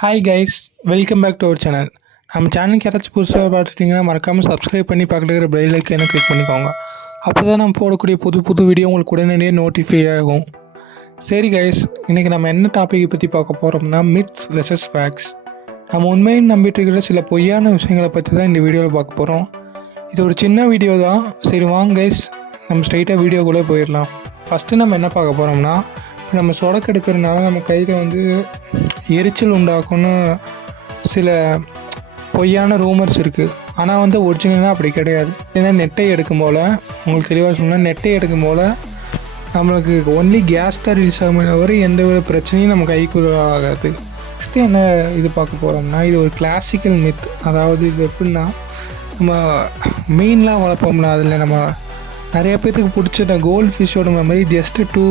Hi guys, welcome back to our channel. நம்ம சேனலுக்கு யாராச்சும் புதுசாக பார்த்துட்டிங்கன்னா மறக்காமல் சப்ஸ்கிரைப் பண்ணி பக்கத்தில் இருக்கிற பெல் ஐக்கானை கிளிக் பண்ணிக்கோங்க. அப்போ தான் நம்ம போடக்கூடிய புது புது வீடியோ உங்களுக்கு உடனடியே நோட்டிஃபை ஆகும். சரி கைஸ், இன்றைக்கி நம்ம என்ன டாப்பிக்கை பற்றி பார்க்க போகிறோம்னா மித்ஸ் வெர்சஸ் ஃபேக்ட்ஸ். நம்ம உண்மையை நம்பிட்டு இருக்கிற சில பொய்யான விஷயங்களை பற்றி தான் இந்த வீடியோவில் பார்க்க போகிறோம். இது ஒரு சின்ன வீடியோ தான். சரி வாங்க கைஸ், நம்ம ஸ்ட்ரைட்டாக வீடியோக்குள்ளே போயிடலாம். ஃபஸ்ட்டு நம்ம என்ன பார்க்க போகிறோம்னா, நம்ம சொடக்கு எடுக்கிறதுனால நம்ம கையில் எரிச்சல் உண்டாக்கும்னு சில பொய்யான ரூமர்ஸ் இருக்குது. ஆனால் ஒரிஜினலாக அப்படி கிடையாது. ஏன்னா நெட்டை எடுக்கும் போல் உங்களுக்கு தெளிவாக சொன்னால் நெட்டை எடுக்கும் போல் நம்மளுக்கு ஒன்லி கேஸ் தான் ரிலீஸ் ஆகும், தவிர எந்த ஒரு பிரச்சனையும் நம்ம கைக்குள்ள ஆகாது. நெக்ஸ்ட்டு என்ன இது பார்க்க போகிறோம்னா, இது ஒரு கிளாசிக்கல் மித். அதாவது இது எப்படின்னா, நம்ம மீன்லாம் வளர்ப்போம்னா அதில் நம்ம நிறைய பேர்த்துக்கு பிடிச்ச கோல்டு ஃபிஷ்ஷோட memory just two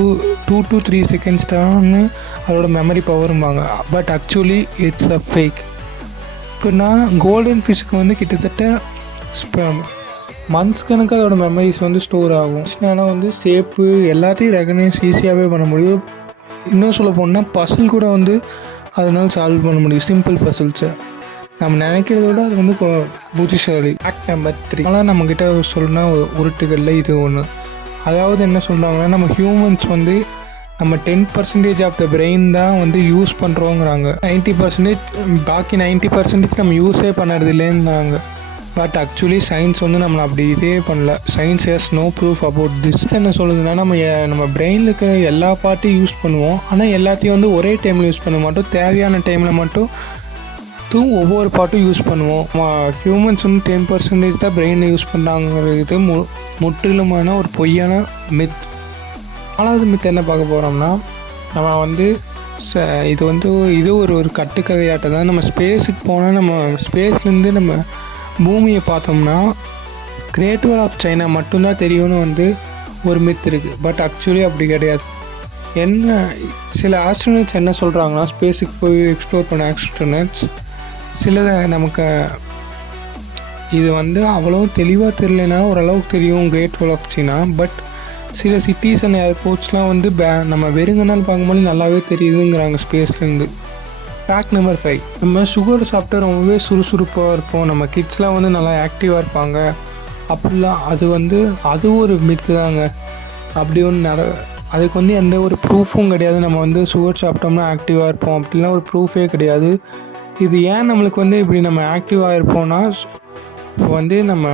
to 3 seconds தான் அதோட மெமரி பவரும்பாங்க. But actually it's a fake. இப்போனா கோல்டன் ஃபிஷ்ஷுக்கு கிட்டத்தட்ட மந்த்ஸ் கணக்கு அதோட மெமரிஸ் ஸ்டோர் ஆகும். ஆனால் ஷேப்பு எல்லாத்தையும் ரெகனைஸ் ஈஸியாகவே பண்ண முடியும். இன்னும் சொல்ல போனால் பசில் கூட அதனால் சால்வ் பண்ண முடியும். சிம்பிள் பசில்ஸை நம்ம நினைக்கிறத விட அது புத்திசாலி. Fact number 3. ஆனால் நம்மக்கிட்ட சொல்லணும்னா உருட்டுகளில் இது ஒன்று. அதாவது என்ன சொல்கிறாங்கன்னா, நம்ம ஹியூமன்ஸ் நம்ம 10% ஆஃப் த பிரெயின் தான் யூஸ் பண்ணுறோங்கிறாங்க. 90% பாக்கி 90% நம்ம யூஸே பண்ணுறது இல்லைன்னாங்க. பட் ஆக்சுவலி சயின்ஸ் நம்மளை அப்படி இதே பண்ணல. Science has no proof about this. என்ன சொல்லுதுன்னா, நம்ம பிரெயினில் இருக்கிற எல்லா பார்ட்டையும் யூஸ் பண்ணுவோம். ஆனால் எல்லாத்தையும் ஒரே டைமில் யூஸ் பண்ண மாட்டோம். தேவையான டைமில் மட்டும் ஒவ்வொரு பார்ட்டும் யூஸ் பண்ணுவோம். ஹியூமன்ஸ் 10% தான் பிரெயினை யூஸ் பண்ணுறாங்கிறது முற்றிலுமான ஒரு பொய்யான மித். 4வது மித் என்ன பார்க்க போகிறோம்னா, நம்ம இது ஒரு கட்டுக்கதையாட்டம் தான். நம்ம ஸ்பேஸுக்கு போனால் நம்ம ஸ்பேஸ்லேருந்து நம்ம பூமியை பார்த்தோம்னா கிரேட் வால் ஆஃப் சைனா மட்டும்தான் தெரியும்னு ஒரு மித் இருக்குது. பட் ஆக்சுவலி அப்படி கிடையாது. என்ன சில ஆஸ்ட்ரோனட்ஸ் என்ன சொல்கிறாங்கன்னா, ஸ்பேஸுக்கு போய் எக்ஸ்ப்ளோர் பண்ண ஆஸ்ட்ரோனட்ஸ் சிலதை நமக்கு இது அவ்வளோ தெளிவாக தெரியலனாலும் ஓரளவுக்கு தெரியும் great wall of China. But சில சிட்டிஸ் அண்ட் ஏர்போர்ட்ஸ்லாம் நம்ம வெறுங்கனால் பார்க்கும்போது நல்லாவே தெரியுதுங்கிறாங்க ஸ்பேஸ்லேருந்து. Fact number 5. நம்ம சுகர் சாப்பிட்டா ரொம்பவே சுறுசுறுப்பாக இருப்போம். நம்ம கிட்ஸ்லாம் நல்லா ஆக்டிவாக இருப்பாங்க அப்படிலாம். அது ஒரு மித்து தாங்க. அப்படி அதுக்கு எந்த ஒரு ப்ரூஃபும் கிடையாது. நம்ம சுகர் சாப்பிட்டோம்னா ஆக்டிவாக இருப்போம் அப்படிலாம் ஒரு ப்ரூஃபே கிடையாது. இது ஏன் நம்மளுக்கு இப்படி நம்ம ஆக்டிவாக இருப்போம்னா, இப்போ நம்ம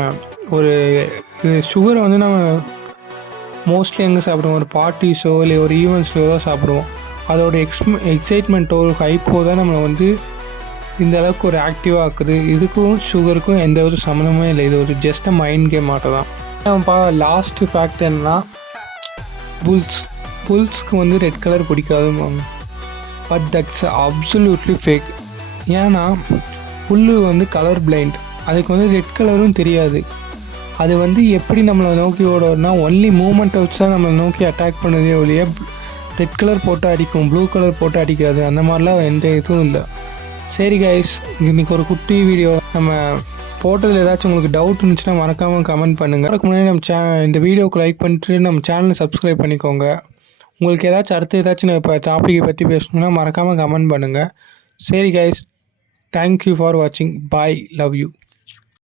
ஒரு சுகரை நம்ம மோஸ்ட்லி எங்கே சாப்பிடுவோம், ஒரு பார்ட்டிஸோ இல்லை ஒரு ஈவெண்ட்ஸோ தான் சாப்பிடுவோம். அதோட எக்ஸைட்மெண்ட்டோ ஒரு ஹைப்போ தான் நம்மளை இந்த அளவுக்கு ஒரு ஆக்டிவாக ஆக்குது. இதுக்கும் சுகருக்கும் எந்த ஒரு சம்மந்தமே இல்லை. இது ஒரு ஜஸ்ட் மைண்ட் கேம் ஆட்டம் தான். நம்ம லாஸ்ட்டு ஃபேக்ட் என்னன்னா, புல்ஸ்க்கு ரெட் கலர் பிடிக்காதுன்னு. But that's absolutely fake. ஏன்னா புல் கலர் பிளைண்ட். அதுக்கு ரெட் கலரும் தெரியாது. அது எப்படி நம்மளை நோக்கி ஓடனா ஒன்லி மூமெண்ட்டை வச்சு தான் நம்மளை நோக்கி அட்டாக் பண்ணதே ஒழிய ரெட் கலர் போட்டு அடிக்கும், ப்ளூ கலர் போட்டு அடிக்காது. அந்த மாதிரிலாம் எந்த இதுவும் இல்லை. சரி கைஸ், இன்றைக்கி ஒரு குட்டி வீடியோ. நம்ம போட்டதில் ஏதாச்சும் உங்களுக்கு டவுட் இருந்துச்சுன்னா மறக்காமல் கமெண்ட் பண்ணுங்கள். அதுக்கு முன்னாடி நம்ம இந்த வீடியோவுக்கு லைக் பண்ணிட்டு நம்ம சேனலை சப்ஸ்கிரைப் பண்ணிக்கோங்க. உங்களுக்கு ஏதாச்சும் நான் இப்போ டாப்பிக்கை பற்றி பேசணுன்னா மறக்காமல் கமெண்ட் பண்ணுங்கள். சரி guys, thank you for watching. Bye, love you.